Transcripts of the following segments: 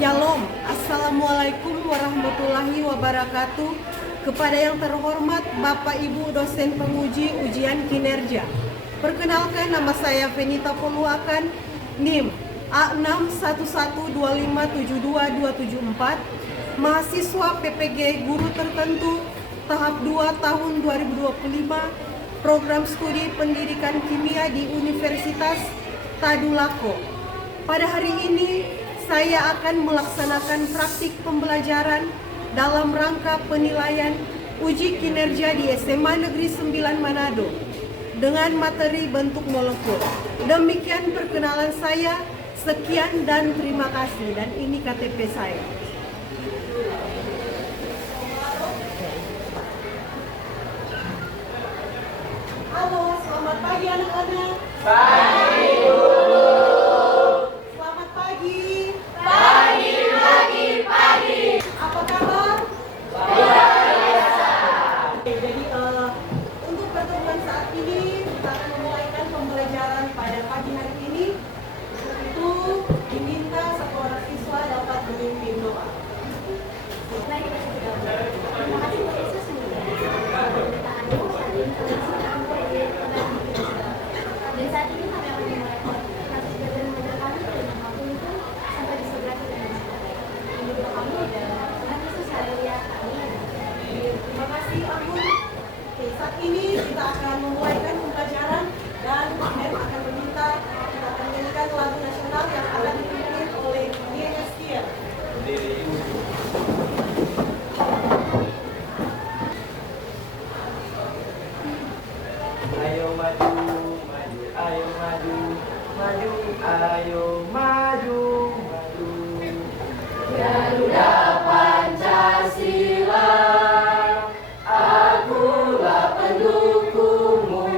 Shalom, Assalamualaikum warahmatullahi wabarakatuh. Kepada yang terhormat Bapak Ibu dosen penguji ujian kinerja, perkenalkan nama saya Venita Poluakan, NIM A6112572274, mahasiswa PPG Guru Tertentu tahap 2 tahun 2025, program studi pendidikan kimia di Universitas Tadulako. Pada hari ini saya akan melaksanakan praktik pembelajaran dalam rangka penilaian uji kinerja di SMA Negeri 9 Manado dengan materi bentuk molekul. Demikian perkenalan saya. Sekian dan terima kasih. Dan ini KTP saya. Halo, selamat pagi anak-anak. Pagi dulu. Selamat pagi. Pagi. Apa kabar? Luar biasa. Jadi untuk pertemuan saat ini kita akan memulaikan pembelajaran pada pagi hari ini. Untuk itu diminta satu orang siswa dapat memimpin doa. Terima kasih Pak Yesus dan saat ini kami akan memulai proses belajar mengajar kami dengan waktu itu sampai disegerakan dengan sebaik. Ini doa kami dan Tuhan Yesus, haleluya, amin. Terima kasih Agun. Oke, saat ini kita akan memulaikan pembelajaran dan Mem akan meminta kita akan menyanyikan lagu nasional yang akan dipimpin oleh YS Kier. Ayo maju, maju, ayo maju, maju, ayo maju, maju. Garuda Pancasila, akulah pendukungmu,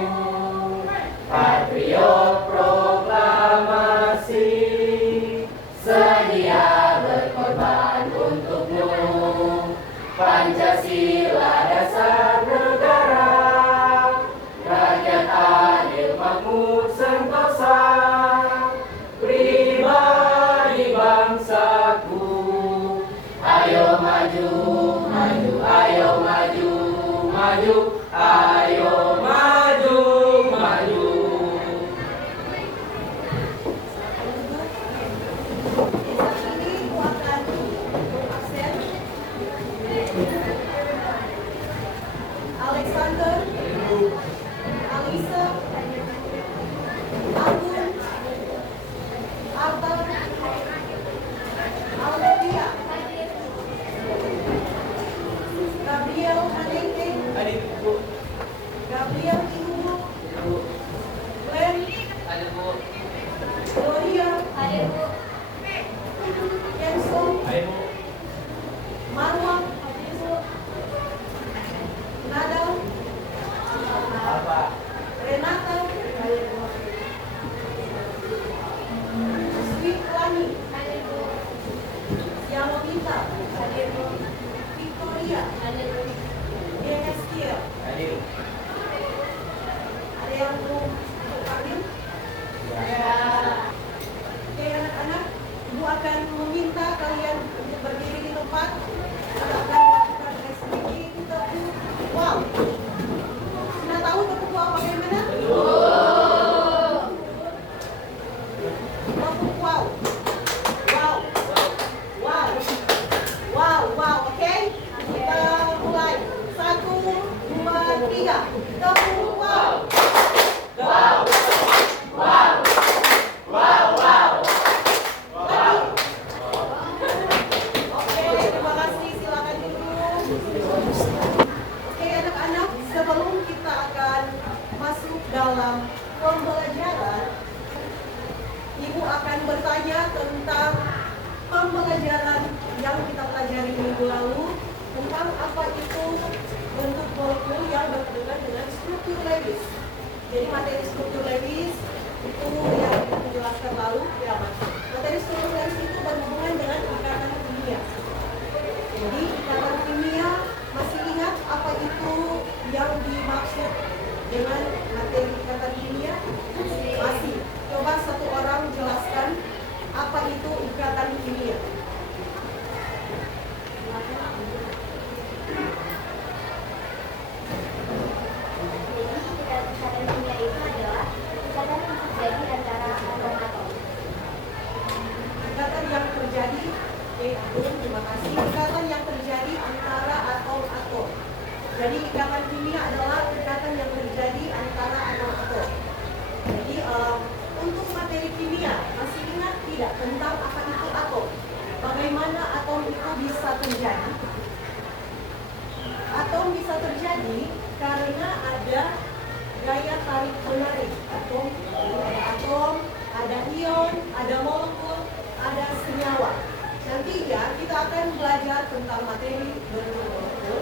Patriot proklamasi, sedia berkorban untukmu. Pancasila dasar negara, rakyat adil makmur sentosa, pribadi bangsaku. ayo maju, maju, ayo maju, maju, Ayo maju, maju. Saat ini aku akan absen. Alexander, Alisa, Agun, Arta, Almedia, Gabriel Haneke, Adik Bu, Gabriel Ibu, Glenn, ada Bu, Gloria, Kenzo, ayo Bu, Marwa, Nadal, apa? Renata, Switlani, Yamamita, Victoria, Yeneskia. Adik. Ada yang mau panggil? Oke anak-anak, Ibu akan meminta kalian untuk berdiri di tempat. Kita akan melakukan SPG tepuk wow. Sudah tahu tepuk wow bagaimana? Tepuk wow. Wow. Wow. Wow, wow, oke? Kita mulai. 1, 2, 3. Tepuk wow. Wow. Wow. Wow, wow. Oke, terima kasih. Silakan duduk. Oke, anak-anak, sebelum kita akan masuk dalam pembelajaran, Ibu akan bertanya tentang pembelajaran yang kita pelajari minggu lalu tentang apa itu bentuk molekul yang berhubungan dengan struktur Lewis. Jadi materi struktur Lewis itu yang dijelaskan lalu, ya Mas. Materi struktur Lewis itu berhubungan dengan ikatan kimia. Jadi ikatan kimia masih ingat apa itu yang dimaksud dengan ada gaya tarik menarik atom, ada ion, ada molekul, ada senyawa. Nantinya kita akan belajar tentang materi bentuk molekul.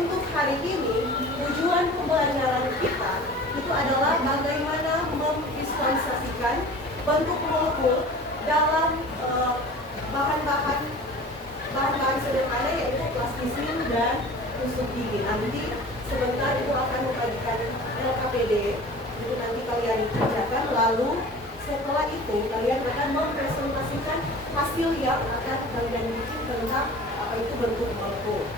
Untuk hari ini, tujuan pembelajaran kita itu adalah bagaimana memvisualisasikan bentuk molekul dalam bahan-bahan sederhana, yaitu plastisin dan tusuk gigi. Nanti sebentar Ibu akan membagikan LKPD, itu nanti kalian kerjakan, lalu setelah itu kalian akan mempresentasikan hasil yang akan kalian bikin tentang apa itu bentuk molekul.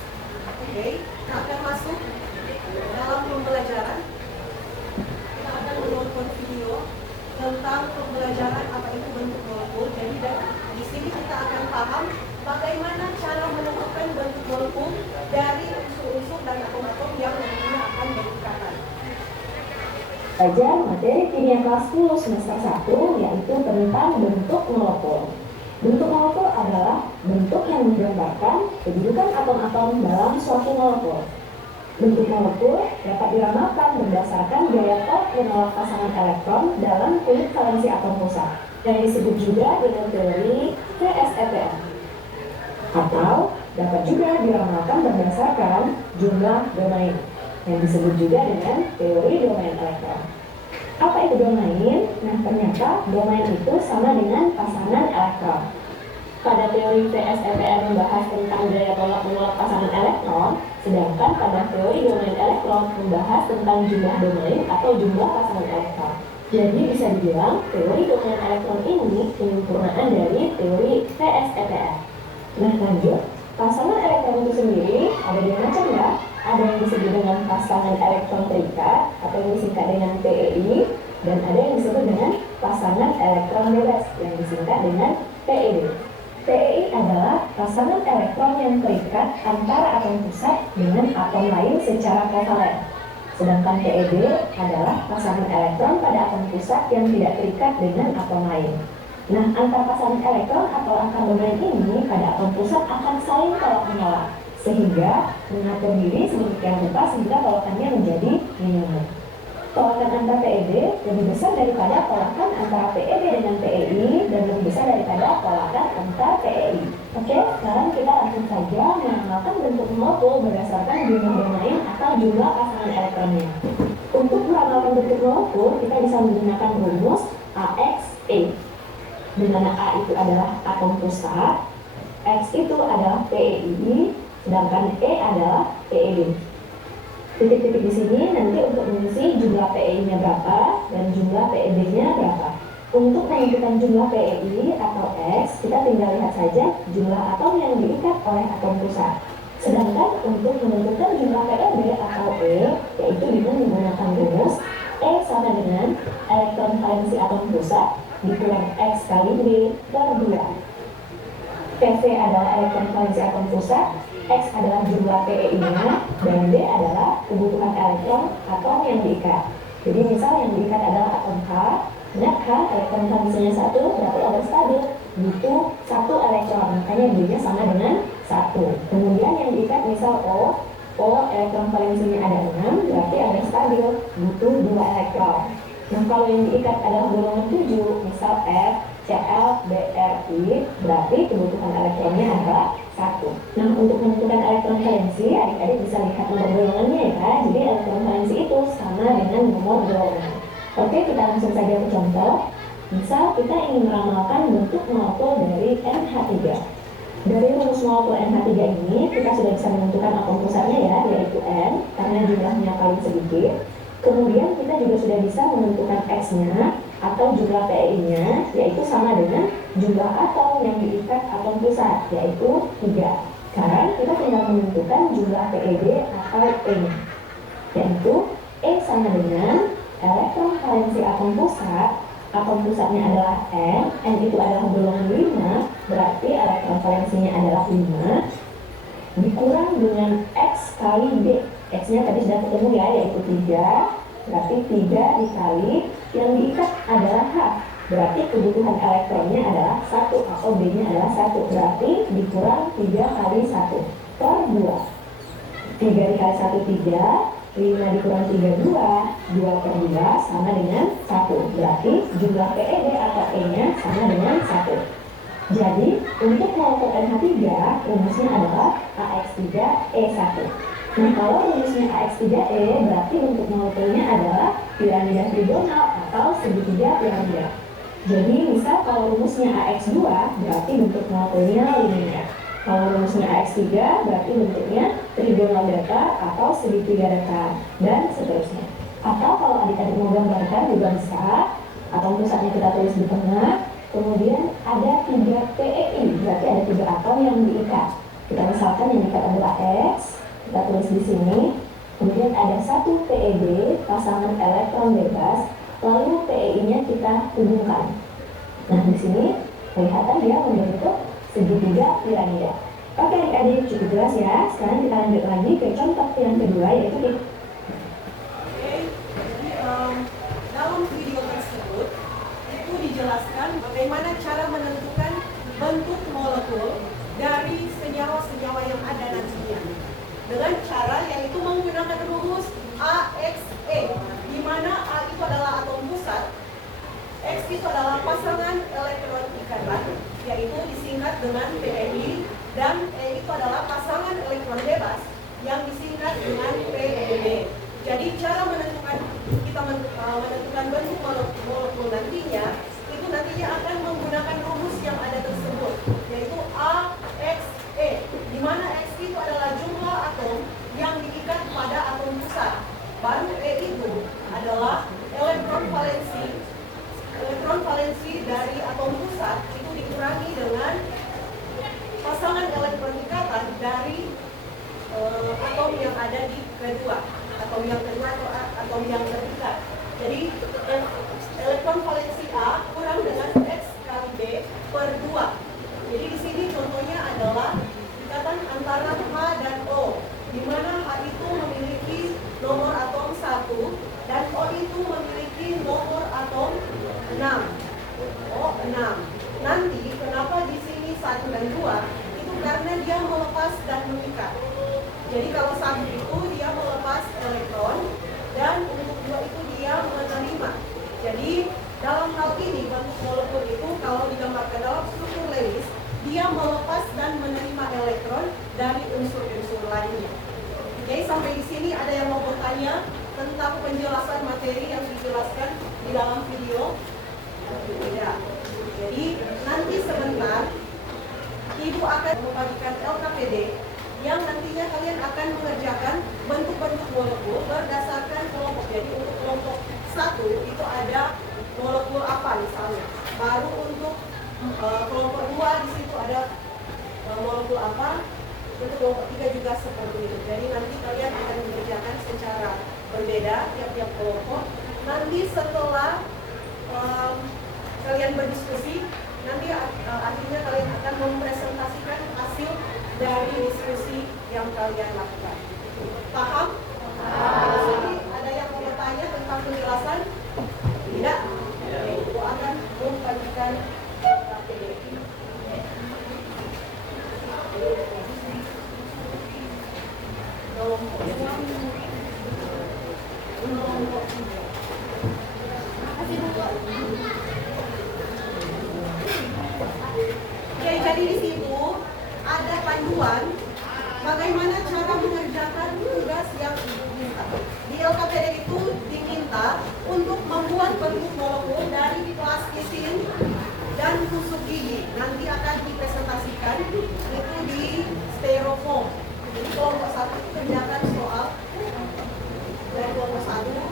Oke, kita akan masuk dalam pembelajaran. Kita akan menonton video tentang pembelajaran apa itu bentuk molekul. Jadi di sini kita akan paham bagaimana cara menentukan bentuk molekul dari unsur-unsur dan atom-atom yang nantinya akan berikatan. Belajar materi kimia kelas 10 semester 1 yaitu tentang bentuk molekul. Bentuk molekul adalah bentuk yang menggambarkan kedudukan atom-atom dalam suatu molekul. Bentuk molekul dapat diramalkan berdasarkan gaya tork menolak pasangan elektron dalam kulit valensi atom pusat, yang disebut juga dengan teori VSEPR. Atau dapat juga diramalkan berdasarkan jumlah domain, yang disebut juga dengan teori domain elektron. Apa itu domain? Nah, ternyata domain itu sama dengan pasangan elektron. Pada teori VSEPR membahas tentang gaya tolak menolak pasangan elektron, sedangkan pada teori domain elektron membahas tentang jumlah domain atau jumlah pasangan elektron. Jadi bisa dibilang teori domain elektron ini penyempurnaan dari teori VSEPR. Nah, lanjut. Pasangan elektron itu sendiri ada dua macam ya. Ada yang disebut dengan pasangan elektron terikat atau yang disingkat dengan PEI, dan ada yang disebut dengan pasangan elektron bebas yang disingkat dengan PEB. PEI adalah pasangan elektron yang terikat antara atom pusat dengan atom lain secara kovalen. Sedangkan PEB adalah pasangan elektron pada atom pusat yang tidak terikat dengan atom lain. Nah, antar pasangan elektron atau antar domain ini pada atom pusat akan saling tolak-menolak, sehingga mengatur diri sedemikian rupa sehingga tolakannya menjadi minimum. Tolakan antar PEB lebih besar daripada tolakan antara PEB dengan PEI dan lebih besar daripada tolakan antar PEI. Oke, sekarang kita langsung saja mengenalkan bentuk molekul berdasarkan jumlah domain atau jumlah pasangan elektronnya. Untuk mengenalkan bentuk molekul, kita bisa menggunakan rumus AXE, di mana A itu adalah atom pusat, X itu adalah PEI, sedangkan E adalah PEB. Titik-titik di sini nanti untuk mengisi jumlah PEI-nya berapa dan jumlah PEB-nya berapa. Untuk menentukan jumlah PEI atau X, kita tinggal lihat saja jumlah atom yang diikat oleh atom pusat. Sedangkan untuk menentukan jumlah PEB atau E, yaitu dengan menggunakan rumus E sama dengan elektron valensi atom pusat dikurang X kali B per 2. PV adalah elektron valensi atom pusat, X adalah jumlah PEI-nya, dan B adalah kebutuhan elektron atom yang diikat. Jadi misal yang diikat adalah atom H, nah H elektron valensinya 1, berarti ada stabil, butuh 1 elektron, makanya B-nya sama dengan 1. Kemudian yang diikat misal O elektron valensinya ada 6, berarti ada stabil, butuh 2 elektron. Nah, kalau yang diikat adalah golongan 7, misal F, Cl, Bri, berarti kebutuhan elektronnya adalah 1. Nah, untuk menentukan elektron valensi, adik-adik bisa lihat nomor golongannya ya. Jadi elektron valensi itu sama dengan nomor golongan. Oke, kita langsung saja ke contoh. Misal kita ingin meramalkan bentuk molekul dari NH3. Dari rumus molekul NH3 ini, kita sudah bisa menentukan atom pusatnya ya, yaitu N, karena jumlahnya paling sedikit. Kemudian kita juga sudah bisa menentukan X-nya atau jumlah PEI-nya, yaitu sama dengan jumlah atom yang diikat atom pusat, yaitu 3. Sekarang kita tinggal menentukan jumlah PEB atau E-nya, yaitu E sama dengan elektron valensi atom pusat. Atom pusatnya adalah N itu adalah golongan 5, berarti elektron valensinya adalah 5, dikurang dengan X kali B. X-nya tadi sudah ketemu ya, yaitu 3, berarti 3 dikali yang diikat adalah H, berarti kebutuhan elektronnya adalah 1 atau B-nya adalah 1, berarti dikurang 3 kali 1 per 2. 3 dikali 1, 3, 5 dikurang 2 sama dengan 1. Berarti jumlah PEB atau E-nya sama dengan 1. Jadi, untuk molekul NH3, rumusnya adalah AX3E1. Nah, kalau rumusnya AX3E, berarti bentuk molekulnya adalah piramida trigonal atau segitiga piramida. Jadi, misal kalau rumusnya AX2, berarti bentuk molekulnya linear. Kalau rumusnya AX3, berarti bentuknya trigonal datar atau segitiga datar, dan seterusnya. Atau kalau adik-adik mau gambarkan juga bisa, atau pusatnya kita tulis di tengah, kemudian ada 3 PEI, berarti ada 3 atom yang diikat. Kita misalkan yang diikat adalah X, kita tulis di sini, kemudian ada 1 PEB, pasangan elektron bebas, lalu PEI-nya kita hubungkan. Nah, di sini kelihatan dia membentuk segitiga piramida. Oke adik-adik, cukup jelas ya. Sekarang kita lanjut lagi ke contoh yang kedua, yaitu Oke, jadi dalam video tersebut itu dijelaskan bagaimana cara menentukan bentuk molekul dari senyawa-senyawa yang ada nantinya dengan cara yaitu menggunakan rumus AXE, di mana A itu adalah atom pusat, X itu adalah pasangan elektron ikatan, yaitu disingkat dengan PEI, dan E itu adalah pasangan elektron bebas yang disingkat dengan PEB. Jadi cara kita menentukan bentuk molekul nantinya, itu nantinya akan menggunakan rumus yang ada tersebut, yaitu AXE, di mana X itu adalah jumlah atom yang diikat pada atom pusat. Baru E itu adalah elektron valensi dari atom pusat itu dikurangi dengan pasangan elektron ikatan dari atom yang ada di kedua, atom yang kedua atau atom yang terikat. Jadi elektron valensi A kurang dengan X kali B per 2. Jadi di sini contohnya adalah ikatan antara H dan O, di mana H itu memiliki nomor atom 1 dan O itu memiliki nomor atom 6. Oh, 6. Nanti kenapa di sini 1 dan 2? Itu karena dia melepas dan mengikat. Jadi kalau 1 itu dia melepas elektron dan untuk 2 itu dia menerima. Jadi dalam hal ini bentuk molekul itu kalau digambarkan dalam struktur Lewis, dia melepas dan menerima elektron dari unsur-unsur lainnya. Oke, sampai di sini ada yang mau bertanya tentang penjelasan materi yang dijelaskan di dalam video? Tidak. Jadi nanti sebentar Ibu akan membagikan LKPD yang nantinya kalian akan mengerjakan bentuk-bentuk molekul berdasarkan kelompok. Jadi untuk kelompok 1 itu ada molekul apa misalnya. Baru untuk kelompok 2 di situ ada molekul apa. Untuk kelompok 3 juga seperti itu. Jadi nanti kalian akan mengerjakan secara berbeda tiap-tiap kelompok. Nanti setelah kalian berdiskusi, nanti akhirnya kalian akan mempresentasikan hasil dari diskusi yang kalian lakukan. Paham? Jadi ada yang mau bertanya tentang penjelasan? Tidak? Aku akan membagikan Oke, jadi di situ ada panduan bagaimana cara mengerjakan tugas yang Ibu minta. Di LKPD itu diminta untuk membuat bentuk molekul dari plastisin dan tusuk gigi. Nanti akan dipresentasikan itu di styrofoam. Jadi kelompok 1 itu kerjakan soal dari kelompok 1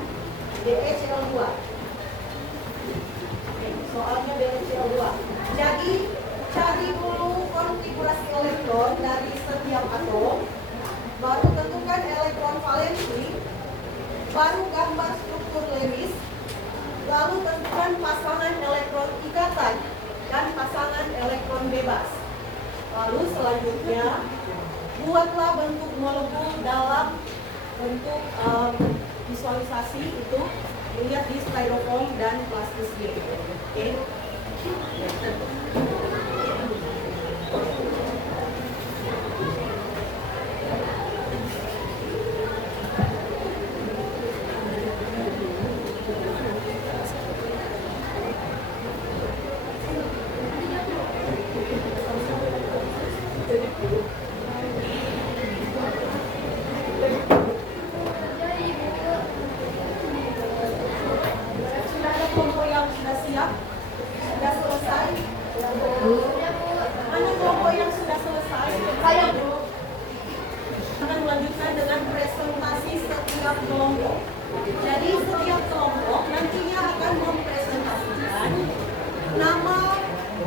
DeCl2. Soalnya DeCl2. Jadi cari dulu konfigurasi elektron dari setiap atom, baru tentukan elektron valensi, baru gambar struktur Lewis, lalu tentukan pasangan elektron ikatan dan pasangan elektron bebas. Lalu selanjutnya buatlah bentuk molekul dalam bentuk visualisasi itu dilihat di styrofoam dan plastisin. Oke. Mana kelompok yang sudah selesai? Saya Bu. Akan melanjutkan dengan presentasi setiap kelompok. Jadi setiap kelompok nantinya akan mempresentasikan nama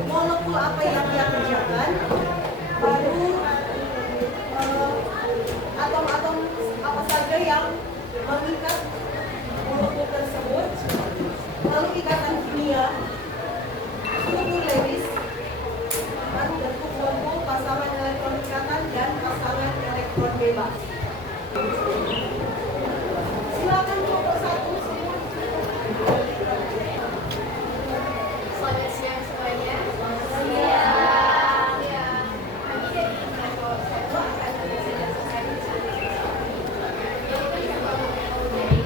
molekul apa yang dia kerjakan, baru atom-atom apa saja yang mengikat molekul tersebut, lalu ikatan kimia, struktur Lewis, baru bentuk molekul, pasangan elektron ikatan dan pasangan elektron bebas. Silakan kelompok satu semua. Selamat siang semuanya. Siang. Ya. Kami dari kelompok 1 akan bekerja selesai bersama. Jadi kita juga mau dari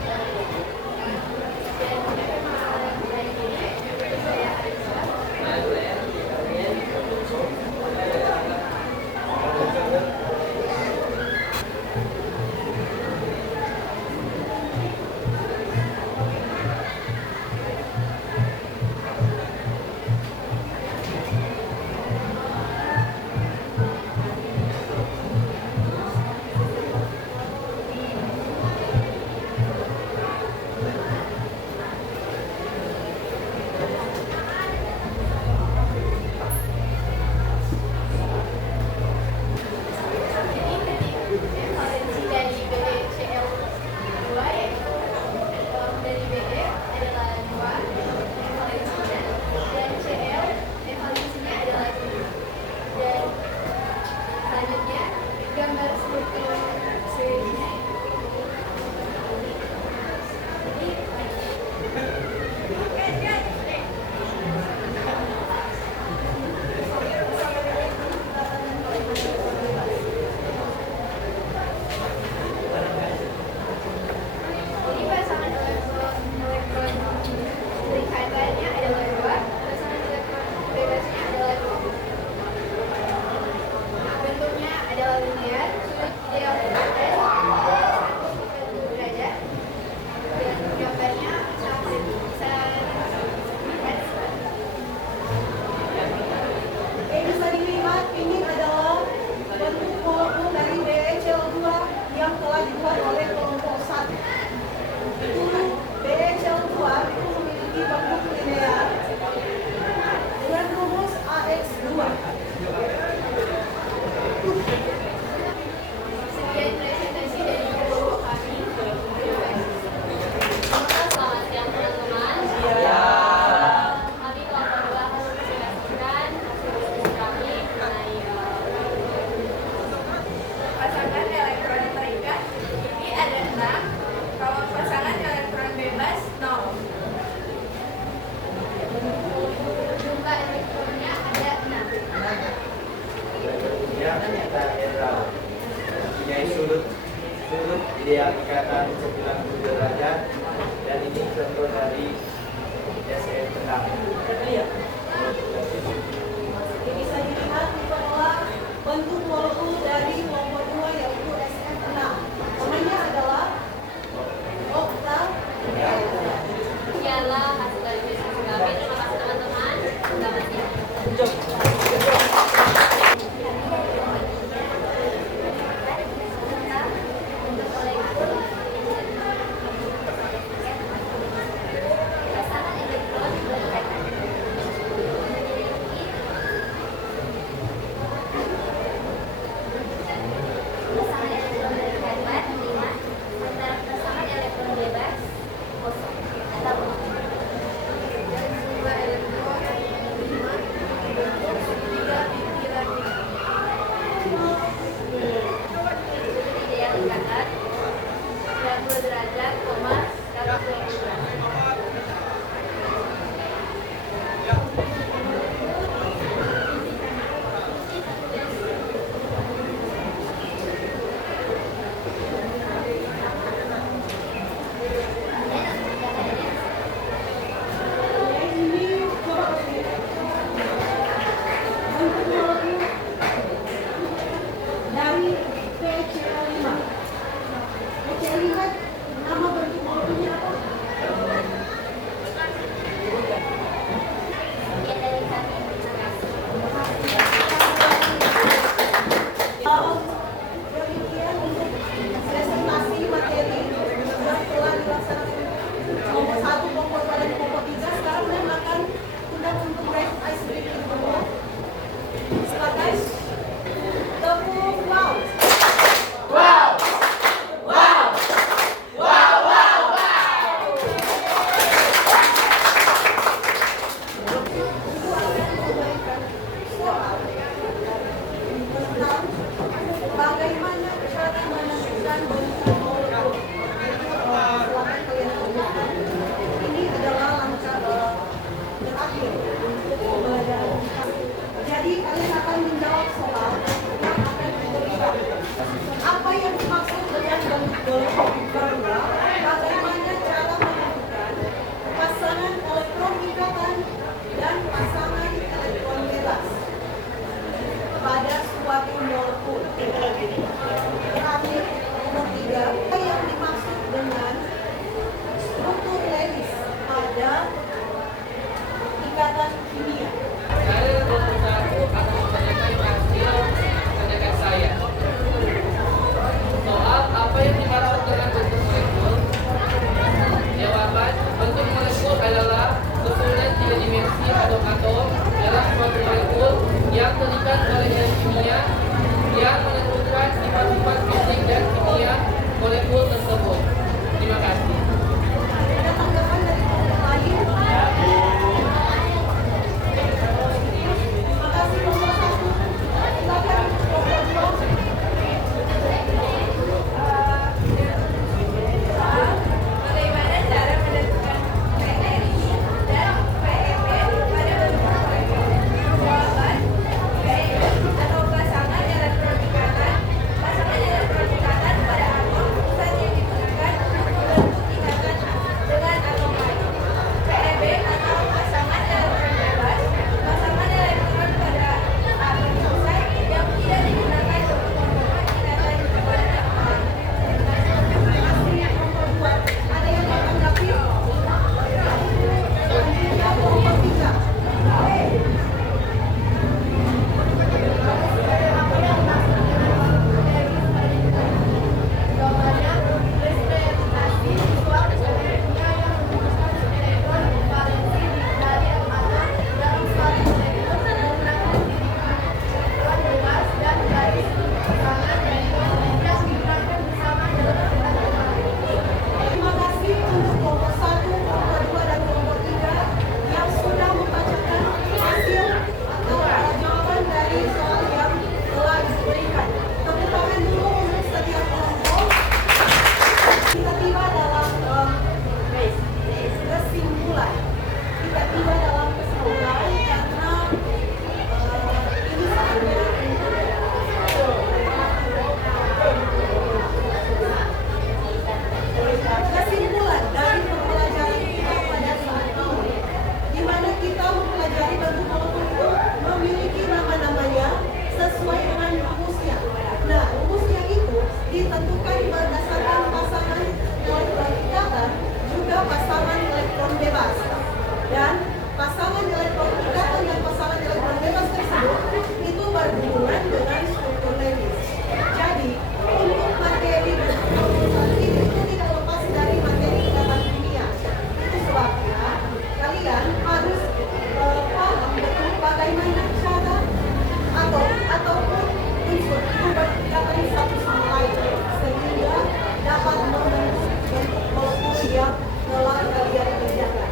yang telah kalian kerjakan.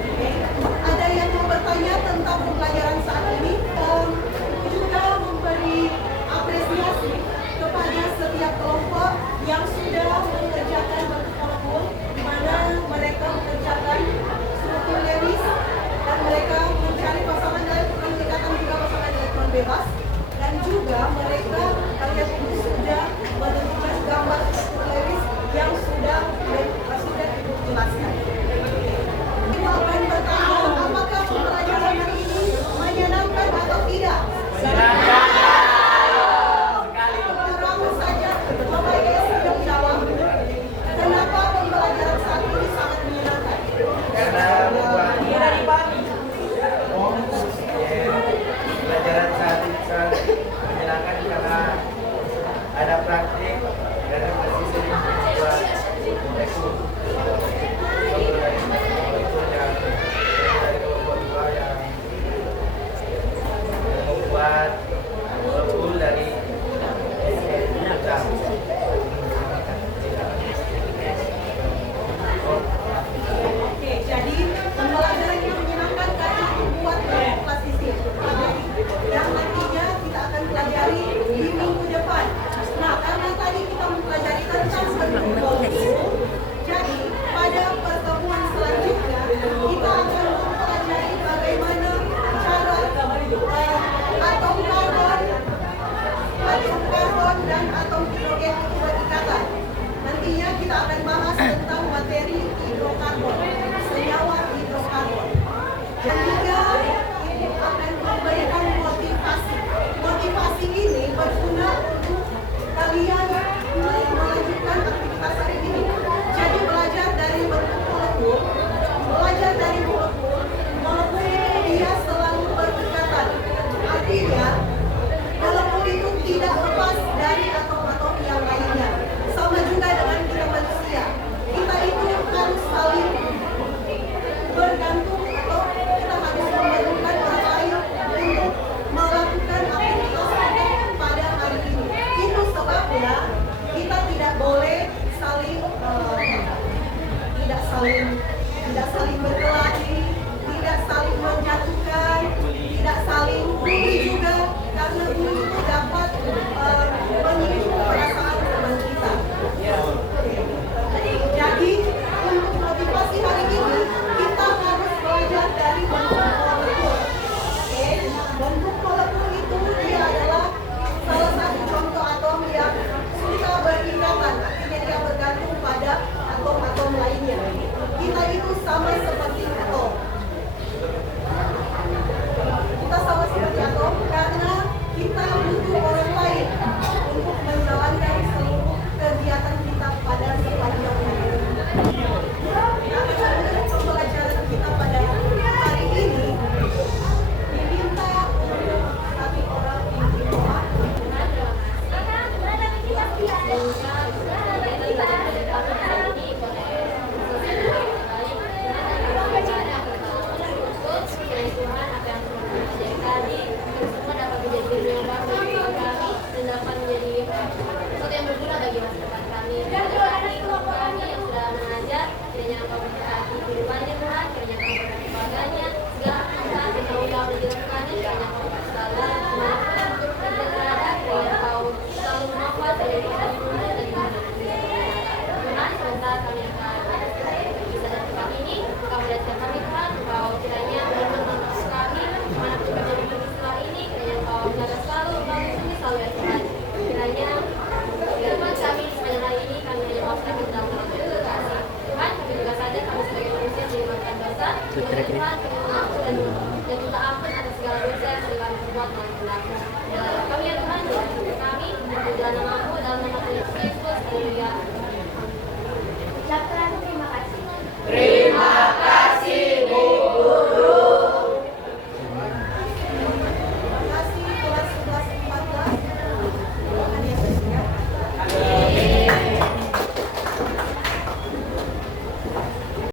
Oke. Ada yang mau bertanya tentang pembelajaran saat ini? Juga memberi apresiasi kepada setiap kelompok yang sudah mengerjakan bentuk kelompok, di mana mereka mengerjakan struktur leris dan mereka mencari pasangan elektron dekatan juga pasangan elektron bebas, dan juga mereka kalian itu sudah menentukan gambar struktur leris yang sudah ibu jelaskan. Kita akan bertanya apakah pembelajaran hari ini menyenangkan atau tidak? Baru saja Bapak Ibu sudah jawab. Kenapa pembelajaran saat ini sangat menyenangkan? Karena membuat pelajaran saat ini sangat menyenangkan karena ada praktik dan masih sering buat ekskul. Itu yang dari kelompok dua yang membuat ekskul dari Oke, jadi pembelajaran yang menyenangkan karena membuat kelas isi yang nantinya kita akan pelajari di minggu depan. Nah, karena tadi kita mempelajari tentang bentuk kelompok, jadi pada pertemuan selanjutnya kita akan mempelajari bagaimana cara atom karbon dan atom hidrogen itu berikatan. Nantinya kita akan bahas tentang materi hidrokarbon, senyawa hidrokarbon. Dan juga ini akan memberikan motivasi. Motivasi ini berguna untuk kalian melanjutkan aktivitas hari ini. Jadi belajar dari bentuk molekul, belajar dari molekul itu dia selalu berikatan. Artinya molekul itu tidak lepas dari atom-atom yang lainnya. Sama juga dengan kita manusia. Kita itu harus saling bergantung atau kita harus memerlukan orang lain untuk melakukan aktivitas kita pada hari ini. Itu sebabnya kita tidak boleh tidak saling berkelahi, tidak saling menjatuhkan, tidak saling bully juga, karena bully itu dapat menyinggung perasaan teman kita. Jadi untuk motivasi hari ini kita harus belajar dari bentuk molekul. Oke, bentuk molekul itu dia adalah salah satu contoh atom yang suka berikatan, artinya dia bergantung pada atom-atom lainnya. Kita itu sama seperti atom. Kita sama seperti atom karena kita butuh orang lain untuk menjalankan seluruh kegiatan kita pada sepanjang hari. Nah, pembelajaran kita pada hari ini diminta untuk satu orang yang berdoa. Tuhan,